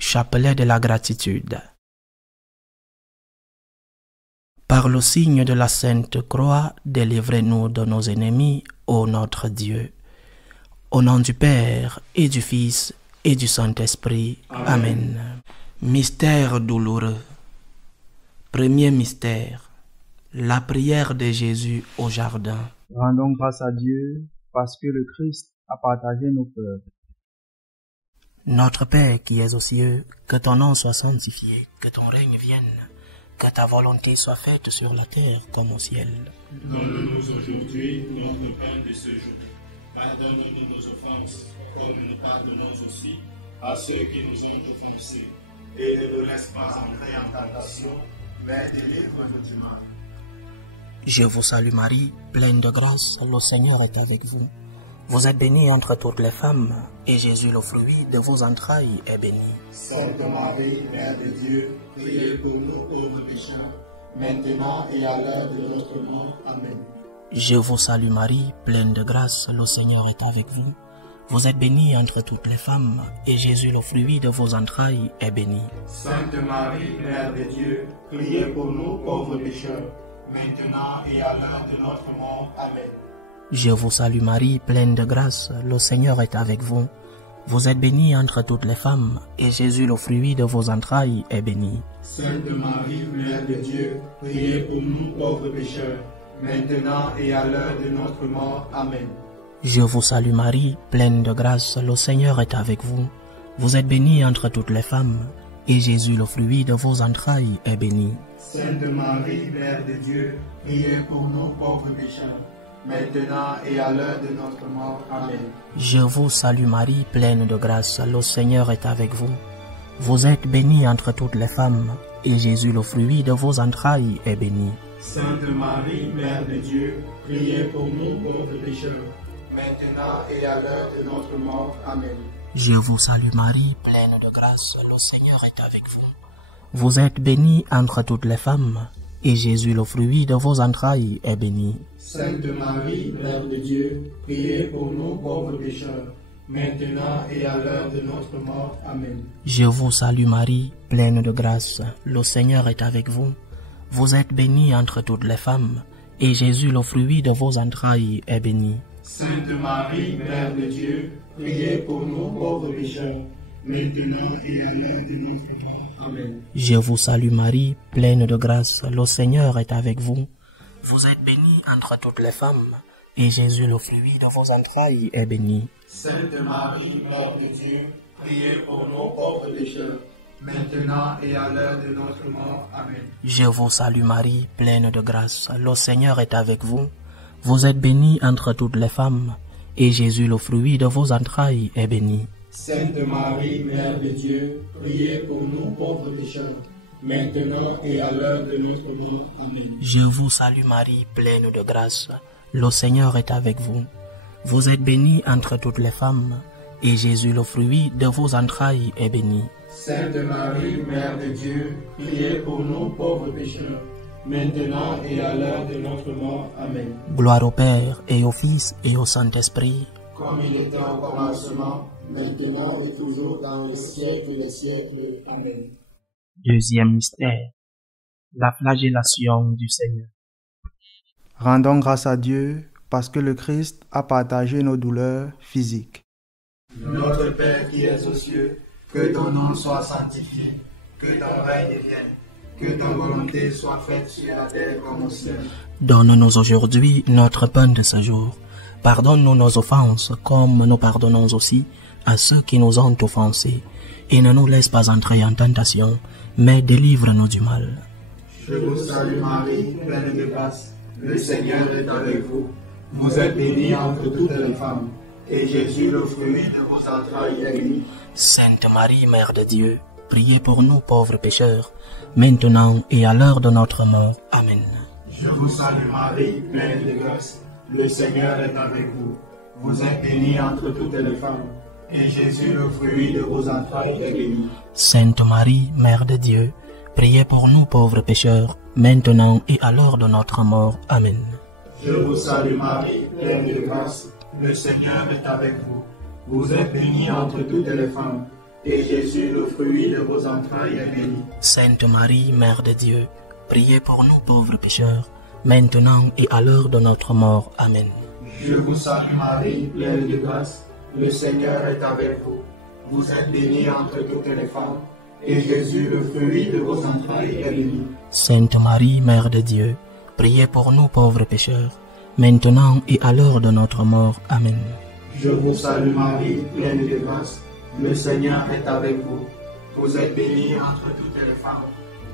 Chapelet de la gratitude. Par le signe de la Sainte Croix, délivrez-nous de nos ennemis, ô notre Dieu. Au nom du Père, et du Fils, et du Saint-Esprit. Amen. Mystère douloureux. Premier mystère, la prière de Jésus au jardin. Rendons grâce à Dieu parce que le Christ a partagé nos peurs. Notre Père qui es aux cieux, que ton nom soit sanctifié, que ton règne vienne, que ta volonté soit faite sur la terre comme au ciel. Donne-nous aujourd'hui notre pain de ce jour. Pardonne-nous nos offenses, comme nous pardonnons aussi à ceux qui nous ont offensés. Et ne nous laisse pas entrer en tentation, mais délivre-nous du mal. Je vous salue Marie, pleine de grâce, le Seigneur est avec vous. Vous êtes bénie entre toutes les femmes, et Jésus, le fruit de vos entrailles, est béni. Sainte Marie, Mère de Dieu, priez pour nous pauvres pécheurs, maintenant et à l'heure de notre mort. Amen. Je vous salue Marie, pleine de grâce, le Seigneur est avec vous. Vous êtes bénie entre toutes les femmes, et Jésus, le fruit de vos entrailles, est béni. Sainte Marie, Mère de Dieu, priez pour nous pauvres pécheurs, maintenant et à l'heure de notre mort. Amen. Je vous salue Marie, pleine de grâce, le Seigneur est avec vous. Vous êtes bénie entre toutes les femmes, et Jésus, le fruit de vos entrailles, est béni. Sainte Marie, Mère de Dieu, priez pour nous pauvres pécheurs, maintenant et à l'heure de notre mort. Amen. Je vous salue Marie, pleine de grâce, le Seigneur est avec vous. Vous êtes bénie entre toutes les femmes, et Jésus, le fruit de vos entrailles, est béni. Sainte Marie, Mère de Dieu, priez pour nous pauvres pécheurs, maintenant et à l'heure de notre mort. Amen. Je vous salue Marie, pleine de grâce, le Seigneur est avec vous. Vous êtes bénie entre toutes les femmes, et Jésus, le fruit de vos entrailles, est béni. Sainte Marie, Mère de Dieu, priez pour nous pauvres pécheurs, maintenant et à l'heure de notre mort. Amen. Je vous salue Marie, pleine de grâce, le Seigneur est avec vous. Vous êtes bénie entre toutes les femmes, et Jésus, le fruit de vos entrailles, est béni. Sainte Marie, Mère de Dieu, priez pour nous pauvres pécheurs, maintenant et à l'heure de notre mort. Amen. Je vous salue Marie, pleine de grâce, le Seigneur est avec vous. Vous êtes bénie entre toutes les femmes, et Jésus, le fruit de vos entrailles, est béni. Sainte Marie, Mère de Dieu, priez pour nous pauvres pécheurs, maintenant et à l'heure de notre mort. Amen. Je vous salue Marie, pleine de grâce, le Seigneur est avec vous. Vous êtes bénie entre toutes les femmes, et Jésus, le fruit de vos entrailles, est béni. Sainte Marie, Mère de Dieu, priez pour nous pauvres pécheurs, maintenant et à l'heure de notre mort. Amen. Je vous salue Marie, pleine de grâce, le Seigneur est avec vous. Vous êtes bénie entre toutes les femmes, et Jésus, le fruit de vos entrailles, est béni. Sainte Marie, Mère de Dieu, priez pour nous pauvres pécheurs, maintenant et à l'heure de notre mort. Amen. Je vous salue Marie, pleine de grâce, le Seigneur est avec vous. Vous êtes bénie entre toutes les femmes, et Jésus, le fruit de vos entrailles, est béni. Sainte Marie, Mère de Dieu, priez pour nous pauvres pécheurs, maintenant et à l'heure de notre mort. Amen. Gloire au Père, et au Fils, et au Saint-Esprit. Comme il était au commencement, maintenant et toujours dans les siècles des siècles. Amen. Deuxième mystère, la flagellation du Seigneur. Rendons grâce à Dieu parce que le Christ a partagé nos douleurs physiques. Notre Père qui es aux cieux, que ton nom soit sanctifié, que ton règne vienne, que ta volonté soit faite sur la terre comme au ciel. Donne-nous aujourd'hui notre pain de ce jour. Pardonne-nous nos offenses, comme nous pardonnons aussi à ceux qui nous ont offensés. Et ne nous laisse pas entrer en tentation, mais délivre-nous du mal. Je vous salue Marie, pleine de grâce, le Seigneur est avec vous. Vous êtes bénie entre toutes les femmes, et Jésus, le fruit de vos entrailles, est béni. Sainte Marie, Mère de Dieu, priez pour nous pauvres pécheurs, maintenant et à l'heure de notre mort. Amen. Je vous salue Marie, pleine de grâce, le Seigneur est avec vous. Vous êtes bénie entre toutes les femmes, et Jésus, le fruit de vos entrailles, est béni. Sainte Marie, Mère de Dieu, priez pour nous pauvres pécheurs, maintenant et à l'heure de notre mort. Amen. Je vous salue Marie, pleine de grâce, le Seigneur est avec vous. Vous êtes bénie entre toutes les femmes, et Jésus, le fruit de vos entrailles, est béni. Sainte Marie, Mère de Dieu, priez pour nous pauvres pécheurs, maintenant et à l'heure de notre mort. Amen. Je vous salue Marie, pleine de grâce, le Seigneur est avec vous. Vous êtes bénie entre toutes les femmes, et Jésus, le fruit de vos entrailles, est béni. Sainte Marie, Mère de Dieu, priez pour nous pauvres pécheurs, maintenant et à l'heure de notre mort. Amen. Je vous salue Marie, pleine de grâce, le Seigneur est avec vous. Vous êtes bénie entre toutes les femmes,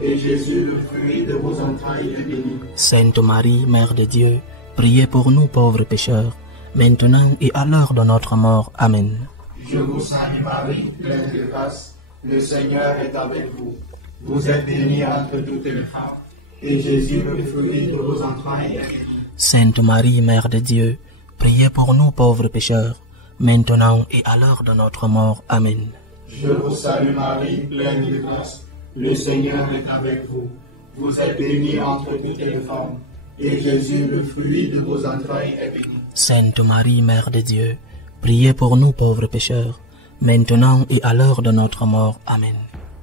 et Jésus, le fruit de vos entrailles, est béni. Sainte Marie, Mère de Dieu, priez pour nous pauvres pécheurs, maintenant et à l'heure de notre mort. Amen. Je vous salue Marie, pleine de grâce, le Seigneur est avec vous. Vous êtes bénie entre toutes les femmes, et Jésus, le fruit de vos entrailles, est béni. Sainte Marie, Mère de Dieu, priez pour nous pauvres pécheurs, maintenant et à l'heure de notre mort. Amen. Je vous salue Marie, pleine de grâce, le Seigneur est avec vous. Vous êtes bénie entre toutes les femmes, et Jésus, le fruit de vos entrailles, est béni. Sainte Marie, Mère de Dieu, priez pour nous pauvres pécheurs, maintenant et à l'heure de notre mort. Amen.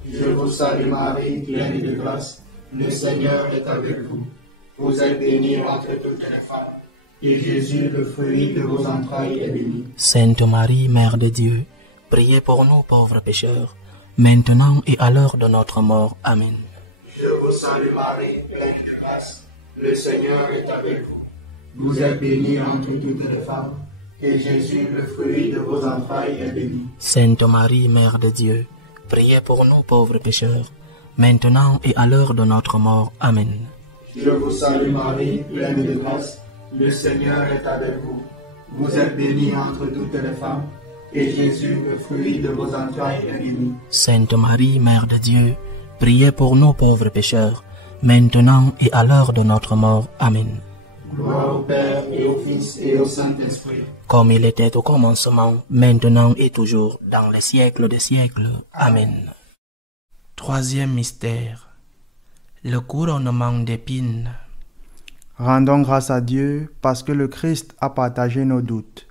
Je vous salue Marie, pleine de grâce, le Seigneur est avec vous. Vous êtes bénie entre toutes les femmes, et Jésus, le fruit de vos entrailles, est béni. Sainte Marie, Mère de Dieu, priez pour nous pauvres pécheurs, maintenant et à l'heure de notre mort. Amen. Je vous salue Marie, pleine de grâce, le Seigneur est avec vous. Vous êtes bénie entre toutes les femmes, et Jésus, le fruit de vos entrailles, est béni. Sainte Marie, Mère de Dieu, priez pour nous pauvres pécheurs, maintenant et à l'heure de notre mort. Amen. Je vous salue Marie, pleine de grâce, le Seigneur est avec vous. Vous êtes bénie entre toutes les femmes, et Jésus, le fruit de vos entrailles, est béni. Sainte Marie, Mère de Dieu, priez pour nous pauvres pécheurs, maintenant et à l'heure de notre mort. Amen. Gloire au Père et au Fils et au Saint-Esprit. Comme il était au commencement, maintenant et toujours, dans les siècles des siècles. Amen. Troisième mystère. Le couronnement d'épines. Rendons grâce à Dieu parce que le Christ a partagé nos doutes.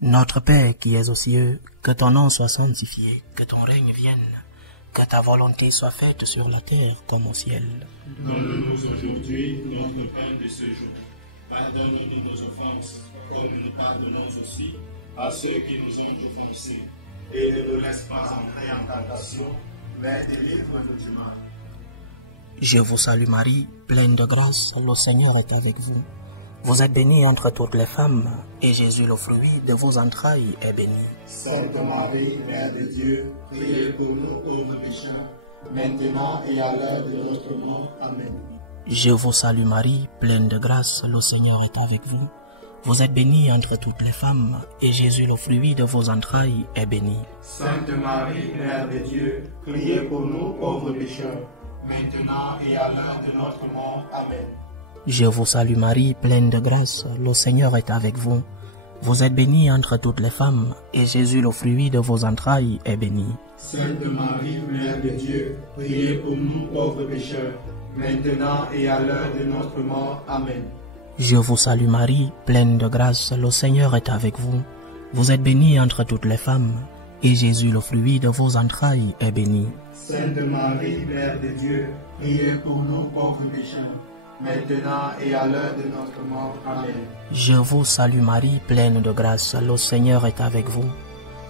Notre Père qui es aux cieux, que ton nom soit sanctifié, que ton règne vienne, que ta volonté soit faite sur la terre comme au ciel. Donne-nous aujourd'hui notre pain de ce jour. Pardonne-nous nos offenses, comme nous pardonnons aussi à ceux qui nous ont offensés. Et ne nous laisse pas entrer en tentation, mais délivre-nous du mal. Je vous salue Marie, pleine de grâce, le Seigneur est avec vous. Vous êtes bénie entre toutes les femmes, et Jésus, le fruit de vos entrailles, est béni. Sainte Marie, Mère de Dieu, priez pour nous pauvres pécheurs, maintenant et à l'heure de notre mort. Amen. Je vous salue Marie, pleine de grâce, le Seigneur est avec vous. Vous êtes bénie entre toutes les femmes, et Jésus, le fruit de vos entrailles, est béni. Sainte Marie, Mère de Dieu, priez pour nous pauvres pécheurs, maintenant et à l'heure de notre mort. Amen. Je vous salue Marie, pleine de grâce, le Seigneur est avec vous. Vous êtes bénie entre toutes les femmes, et Jésus, le fruit de vos entrailles, est béni. Sainte Marie, Mère de Dieu, priez pour nous pauvres pécheurs, maintenant et à l'heure de notre mort. Amen. Je vous salue Marie, pleine de grâce, le Seigneur est avec vous. Vous êtes bénie entre toutes les femmes, et Jésus, le fruit de vos entrailles, est béni. Sainte Marie, Mère de Dieu, priez pour nous pauvres pécheurs, maintenant et à l'heure de notre mort. Amen. Je vous salue Marie, pleine de grâce, le Seigneur est avec vous.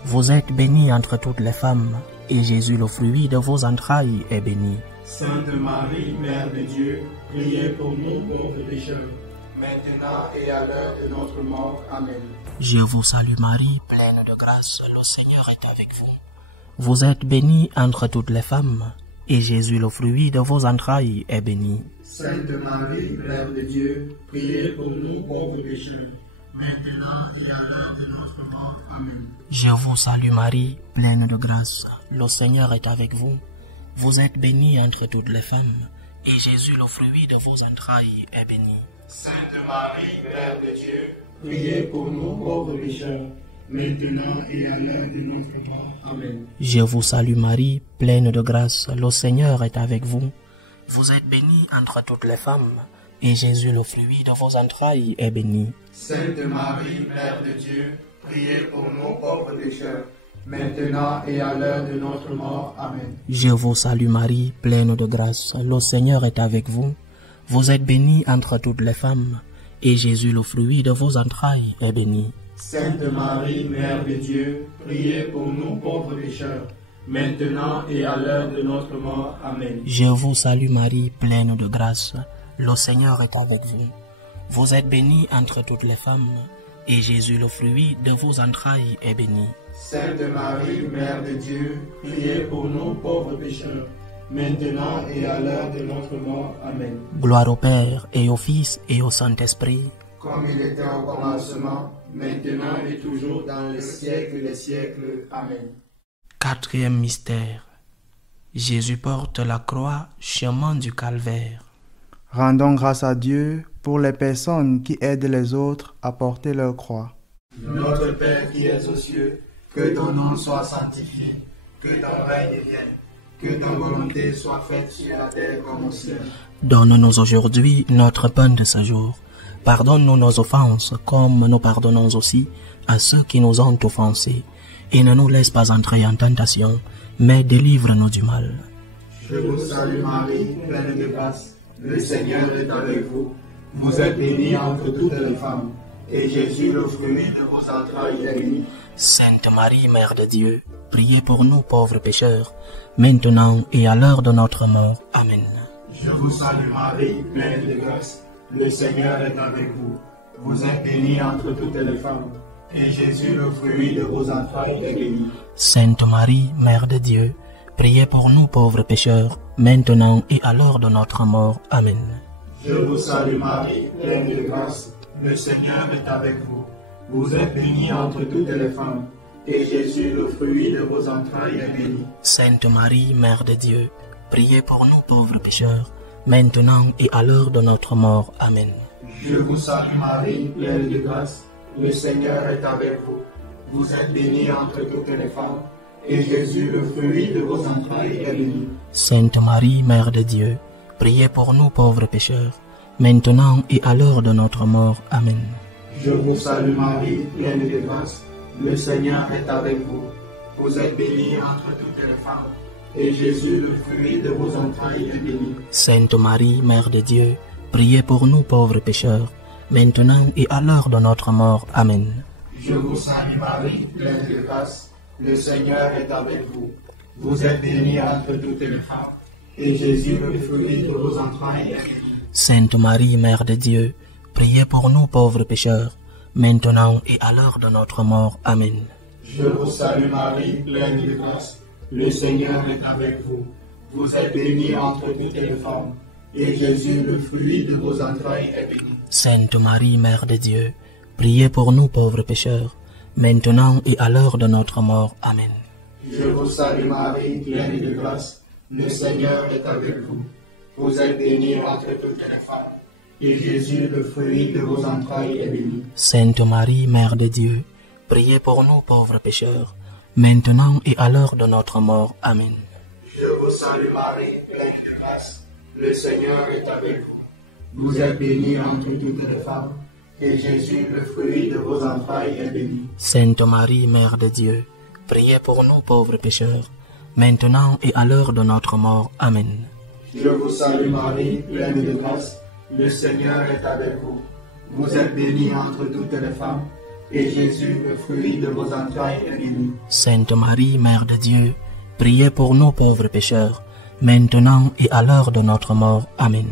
Vous êtes bénie entre toutes les femmes, et Jésus, le fruit de vos entrailles, est béni. Sainte Marie, Mère de Dieu, priez pour nous pauvres pécheurs, maintenant et à l'heure de notre mort. Amen. Je vous salue Marie, pleine de grâce, le Seigneur est avec vous. Vous êtes bénie entre toutes les femmes, et Jésus, le fruit de vos entrailles, est béni. Sainte Marie, Mère de Dieu, priez pour nous pauvres pécheurs, maintenant et à l'heure de notre mort. Amen. Je vous salue Marie, pleine de grâce, le Seigneur est avec vous. Vous êtes bénie entre toutes les femmes, et Jésus, le fruit de vos entrailles, est béni. Sainte Marie, Mère de Dieu, priez pour nous pauvres pécheurs, maintenant et à l'heure de notre mort. Amen. Je vous salue Marie, pleine de grâce, le Seigneur est avec vous. Vous êtes bénie entre toutes les femmes, et Jésus, le fruit de vos entrailles, est béni. Sainte Marie, Mère de Dieu, priez pour nous pauvres pécheurs, maintenant et à l'heure de notre mort. Amen. Je vous salue Marie, pleine de grâce, le Seigneur est avec vous. Vous êtes bénie entre toutes les femmes, et Jésus, le fruit de vos entrailles, est béni. Sainte Marie, Mère de Dieu, priez pour nous pauvres pécheurs, maintenant et à l'heure de notre mort. Amen. Je vous salue Marie, pleine de grâce, le Seigneur est avec vous. Vous êtes bénie entre toutes les femmes, et Jésus, le fruit de vos entrailles, est béni. Sainte Marie, Mère de Dieu, priez pour nous pauvres pécheurs, maintenant et à l'heure de notre mort. Amen. Gloire au Père, et au Fils, et au Saint-Esprit. Comme il était au commencement, maintenant et toujours dans les siècles des siècles. Amen. Quatrième mystère. Jésus porte la croix, chemin du calvaire. Rendons grâce à Dieu pour les personnes qui aident les autres à porter leur croix. Notre Père qui es aux cieux, que ton nom soit sanctifié, que ton règne vienne, que ta volonté soit faite sur la terre comme au ciel. Donne-nous aujourd'hui notre pain de ce jour. Pardonne-nous nos offenses, comme nous pardonnons aussi à ceux qui nous ont offensés. Et ne nous laisse pas entrer en tentation, mais délivre-nous du mal. Je vous salue Marie, pleine de grâce, le Seigneur est avec vous. Vous êtes bénie entre toutes les femmes, et Jésus, le fruit de vos entrailles, est béni. Sainte Marie, Mère de Dieu, priez pour nous pauvres pécheurs, maintenant et à l'heure de notre mort. Amen. Je vous salue Marie, pleine de grâce, le Seigneur est avec vous. Vous êtes bénie entre toutes les femmes, et Jésus, le fruit de vos entrailles, est béni. Sainte Marie, Mère de Dieu, priez pour nous pauvres pécheurs, maintenant et à l'heure de notre mort. Amen. Je vous salue Marie, pleine de grâce, le Seigneur est avec vous. Vous êtes bénie entre toutes les femmes, et Jésus, le fruit de vos entrailles, est béni. Sainte Marie, Mère de Dieu, priez pour nous pauvres pécheurs, maintenant et à l'heure de notre mort. Amen. Je vous salue Marie, pleine de grâce, le Seigneur est avec vous. Vous êtes bénie entre toutes les femmes, et Jésus, le fruit de vos entrailles, est béni. Sainte Marie, Mère de Dieu, priez pour nous pauvres pécheurs, maintenant et à l'heure de notre mort. Amen. Je vous salue Marie, pleine de grâce, le Seigneur est avec vous. Vous êtes bénie entre toutes les femmes, et Jésus, le fruit de vos entrailles, est béni. Sainte Marie, Mère de Dieu, priez pour nous pauvres pécheurs, maintenant et à l'heure de notre mort. Amen. Je vous salue Marie, pleine de grâce, le Seigneur est avec vous. Vous êtes bénie entre toutes les femmes, et Jésus, le fruit de vos entrailles, est béni. Sainte Marie, Mère de Dieu, priez pour nous pauvres pécheurs, maintenant et à l'heure de notre mort. Amen. Je vous salue Marie, pleine de grâce, le Seigneur est avec vous. Vous êtes bénie entre toutes les femmes, et Jésus, le fruit de vos entrailles, est béni. Sainte Marie, Mère de Dieu, priez pour nous pauvres pécheurs, maintenant et à l'heure de notre mort. Amen. Je vous salue Marie, pleine de grâce, le Seigneur est avec vous. Vous êtes bénie entre toutes les femmes, et Jésus, le fruit de vos entrailles, est béni. Sainte Marie, Mère de Dieu, priez pour nous pauvres pécheurs, maintenant et à l'heure de notre mort. Amen. Je vous salue Marie, pleine de grâce, le Seigneur est avec vous. Vous êtes bénie entre toutes les femmes, et Jésus, le fruit de vos entrailles, est béni. Sainte Marie, Mère de Dieu, priez pour nous pauvres pécheurs, maintenant et à l'heure de notre mort. Amen. Je vous salue Marie, pleine de grâce, le Seigneur est avec vous. Vous êtes bénie entre toutes les femmes, et Jésus, le fruit de vos entrailles, est béni. Sainte Marie, Mère de Dieu, priez pour nous pauvres pécheurs, maintenant et à l'heure de notre mort. Amen.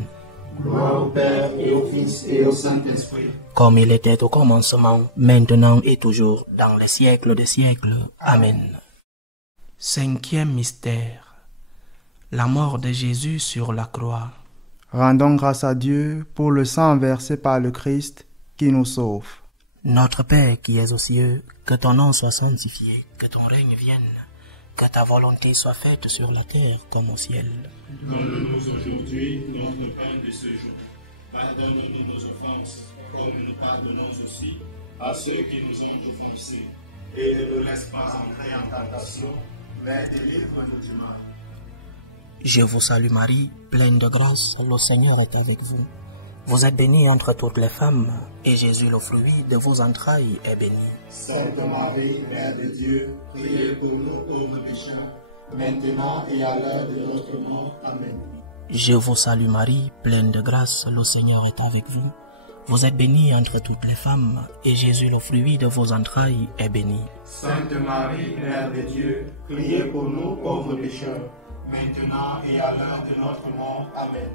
Gloire au Père et au Fils et au Saint-Esprit. Comme il était au commencement, maintenant et toujours, dans les siècles des siècles. Amen. Cinquième mystère. La mort de Jésus sur la croix. Rendons grâce à Dieu pour le sang versé par le Christ qui nous sauve. Notre Père qui es aux cieux, que ton nom soit sanctifié, que ton règne vienne, que ta volonté soit faite sur la terre comme au ciel. Donne-nous aujourd'hui notre pain de ce jour. Pardonne-nous nos offenses, comme nous pardonnons aussi à ceux qui nous ont offensés. Et ne nous laisse pas entrer en tentation, mais délivre-nous du mal. Je vous salue Marie, pleine de grâce, le Seigneur est avec vous. Vous êtes bénie entre toutes les femmes, et Jésus, le fruit de vos entrailles, est béni. Sainte Marie, Mère de Dieu, priez pour nous pauvres pécheurs, maintenant et à l'heure de notre mort. Amen. Je vous salue Marie, pleine de grâce, le Seigneur est avec vous. Vous êtes bénie entre toutes les femmes, et Jésus, le fruit de vos entrailles, est béni. Sainte Marie, Mère de Dieu, priez pour nous pauvres pécheurs, maintenant et à l'heure de notre mort. Amen.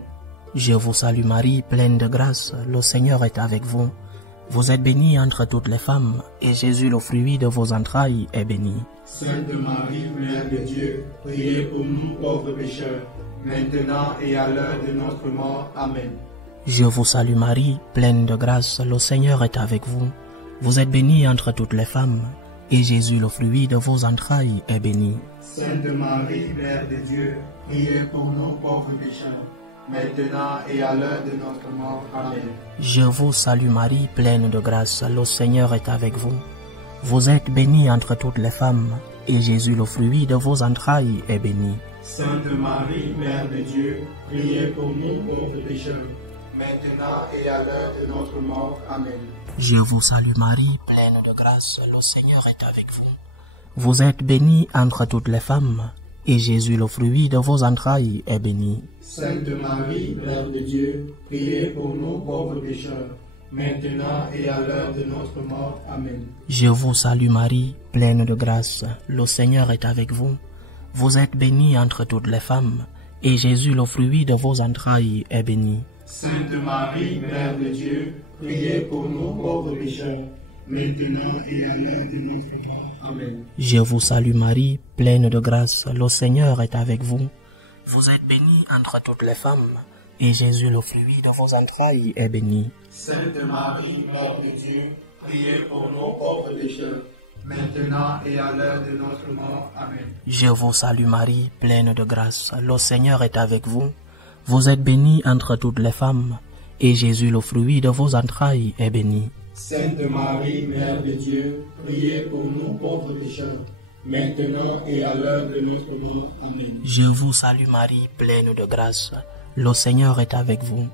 Je vous salue Marie, pleine de grâce, le Seigneur est avec vous. Vous êtes bénie entre toutes les femmes, et Jésus, le fruit de vos entrailles, est béni. Sainte Marie, Mère de Dieu, priez pour nous pauvres pécheurs, maintenant et à l'heure de notre mort. Amen. Je vous salue Marie, pleine de grâce, le Seigneur est avec vous. Vous êtes bénie entre toutes les femmes, et Jésus, le fruit de vos entrailles, est béni. Sainte Marie, Mère de Dieu, priez pour nous pauvres pécheurs, maintenant et à l'heure de notre mort. Amen. Je vous salue Marie, pleine de grâce, le Seigneur est avec vous. Vous êtes bénie entre toutes les femmes, et Jésus, le fruit de vos entrailles, est béni. Sainte Marie, Mère de Dieu, priez pour nous pauvres pécheurs, maintenant et à l'heure de notre mort. Amen. Je vous salue Marie, pleine de grâce, le Seigneur est avec vous. Vous êtes bénie entre toutes les femmes, et Jésus, le fruit de vos entrailles, est béni. Sainte Marie, Mère de Dieu, priez pour nous pauvres pécheurs, maintenant et à l'heure de notre mort. Amen. Je vous salue Marie, pleine de grâce, le Seigneur est avec vous. Vous êtes bénie entre toutes les femmes, et Jésus, le fruit de vos entrailles, est béni. Sainte Marie, Mère de Dieu, priez pour nous pauvres pécheurs, maintenant et à l'heure de notre mort. Amen. Je vous salue Marie, pleine de grâce, le Seigneur est avec vous. Vous êtes bénie entre toutes les femmes, et Jésus, le fruit de vos entrailles, est béni. Sainte Marie, Mère de Dieu, priez pour nous pauvres pécheurs, maintenant et à l'heure de notre mort. Amen. Je vous salue Marie, pleine de grâce, le Seigneur est avec vous. Vous êtes bénie entre toutes les femmes, et Jésus, le fruit de vos entrailles, est béni. Sainte Marie, Mère de Dieu, priez pour nous pauvres pécheurs, maintenant et à l'heure de notre mort. Amen. Je vous salue Marie, pleine de grâce, le Seigneur est avec vous.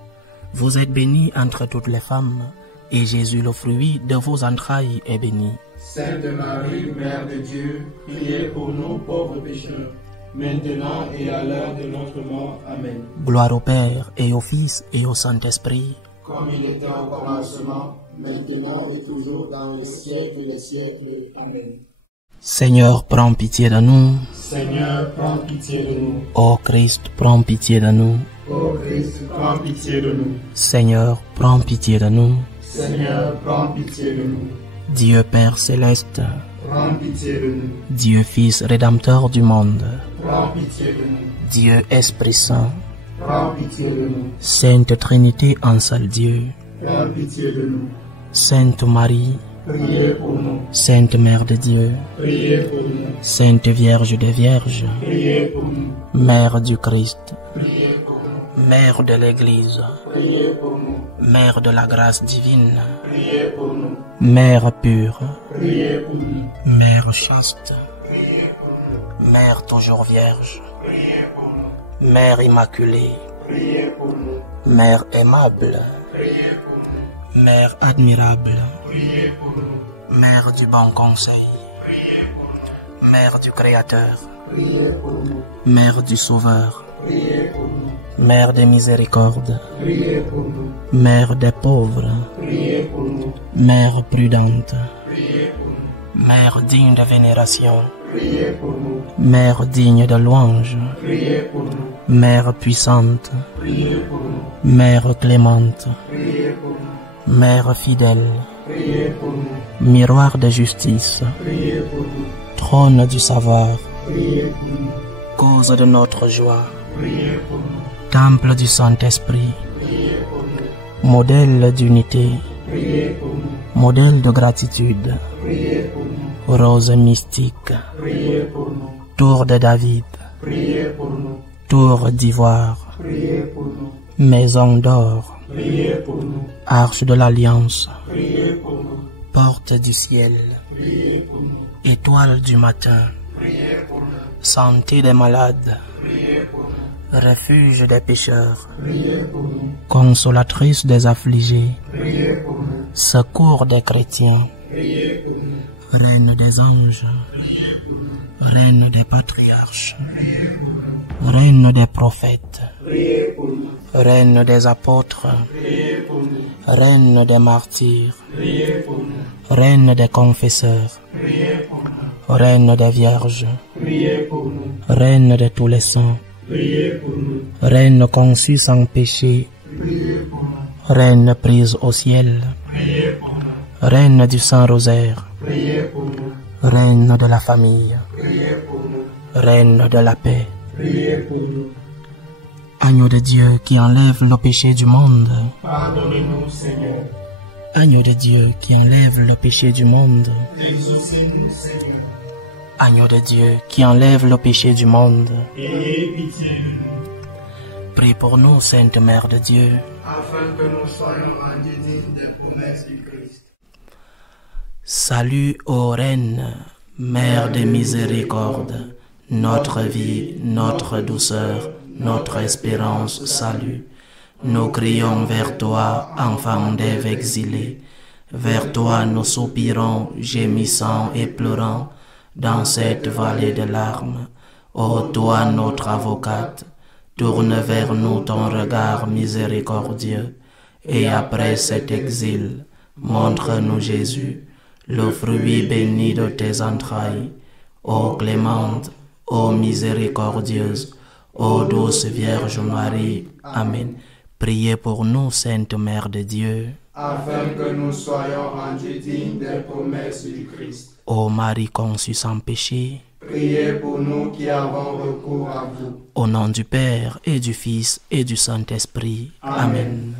Vous êtes bénie entre toutes les femmes, et Jésus, le fruit de vos entrailles, est béni. Sainte Marie, Mère de Dieu, priez pour nous pauvres pécheurs, maintenant et à l'heure de notre mort. Amen. Gloire au Père, et au Fils, et au Saint-Esprit. Comme il était au commencement, maintenant et toujours dans les siècles des siècles. Amen. Seigneur, prends pitié de nous. Seigneur, prends pitié de nous. Ô Christ, prends pitié de nous. Ô Christ, prends pitié de nous. Seigneur, prends pitié de nous. Seigneur, prends pitié de nous. Dieu Père céleste, Prends pitié de nous. Dieu Fils rédempteur du monde, Prends pitié de nous. Dieu Esprit Saint, Prends pitié de nous. Sainte Trinité un seul Dieu, Prends pitié de nous. Sainte Marie, Priez pour nous. Sainte Mère de Dieu, Priez pour nous. Sainte Vierge des Vierges, Priez pour nous. Mère du Christ, Priez pour nous. Mère de l'Église, Priez pour nous. Mère de la grâce divine, Priez pour nous. Mère pure, Priez pour nous. Mère chaste, Priez pour nous. Mère toujours vierge, Priez pour nous. Mère immaculée, Priez pour nous. Mère aimable, Priez pour nous. Mère admirable, Priez pour nous. Mère du bon conseil, Priez pour nous. Mère du Créateur, Priez pour nous. Mère du Sauveur, Priez pour nous. Mère des miséricordes, Priez pour nous. Mère des pauvres, Priez pour nous. Mère prudente, Priez pour nous. Mère digne de vénération, Priez pour nous. Mère digne de louange, Priez pour nous. Mère puissante, Priez pour nous. Mère clémente, Priez pour nous. Mère fidèle, Priez pour nous. miroir de justice, Priez pour nous. trône du savoir, Priez pour nous. cause de notre joie, Priez pour nous. temple du Saint-Esprit, Priez pour nous. modèle d'unité, Priez pour nous. modèle de gratitude, Priez pour nous. rose mystique, Priez pour nous. tour de David, Priez pour nous. tour d'ivoire, Priez pour nous. maison d'or, Priez pour nous. arche de l'alliance, Priez pour nous. porte du ciel, Priez pour nous. étoile du matin, Priez pour nous. santé des malades, Priez pour nous. refuge des pécheurs, Priez pour nous. consolatrice des affligés, Priez pour nous. secours des chrétiens, Priez pour nous. reine des anges, reine des patriarches, reine des prophètes, Priez pour nous. reine des apôtres, Priez pour nous. reine des martyrs, Priez pour nous. reine des confesseurs, Priez pour nous. reine des vierges, Priez pour nous. reine de tous les saints, Priez pour nous. reine conçue sans péché, Priez pour nous. reine prise au ciel, Priez pour nous. reine du Saint-Rosaire, Priez pour nous. reine de la famille, Priez pour nous. reine de la paix, Priez pour nous. agneau de Dieu qui enlève le péché du monde, Pardonnez-nous, Seigneur. agneau de Dieu qui enlève le péché du monde, Exaucez-nous, Seigneur. agneau de Dieu qui enlève le péché du monde, Ayez pitié de nous, prie pour nous, Sainte Mère de Dieu. afin que nous soyons rendus dignes des promesses du Christ. Salut ô Reine, Mère de miséricorde, notre vie, notre douceur, notre espérance, salut. Nous crions vers toi, enfant d'Ève exilée. Vers toi nous soupirons, gémissant et pleurant, dans cette vallée de larmes. Ô toi notre avocate, tourne vers nous ton regard miséricordieux, et après cet exil, montre-nous Jésus, le fruit béni de tes entrailles. Ô clémente, ô miséricordieuse, ô douce Vierge Marie. Amen. Priez pour nous, Sainte Mère de Dieu. Afin que nous soyons rendus dignes des promesses du Christ. Ô Marie conçue sans péché, Priez pour nous qui avons recours à vous. au nom du Père et du Fils et du Saint-Esprit. Amen.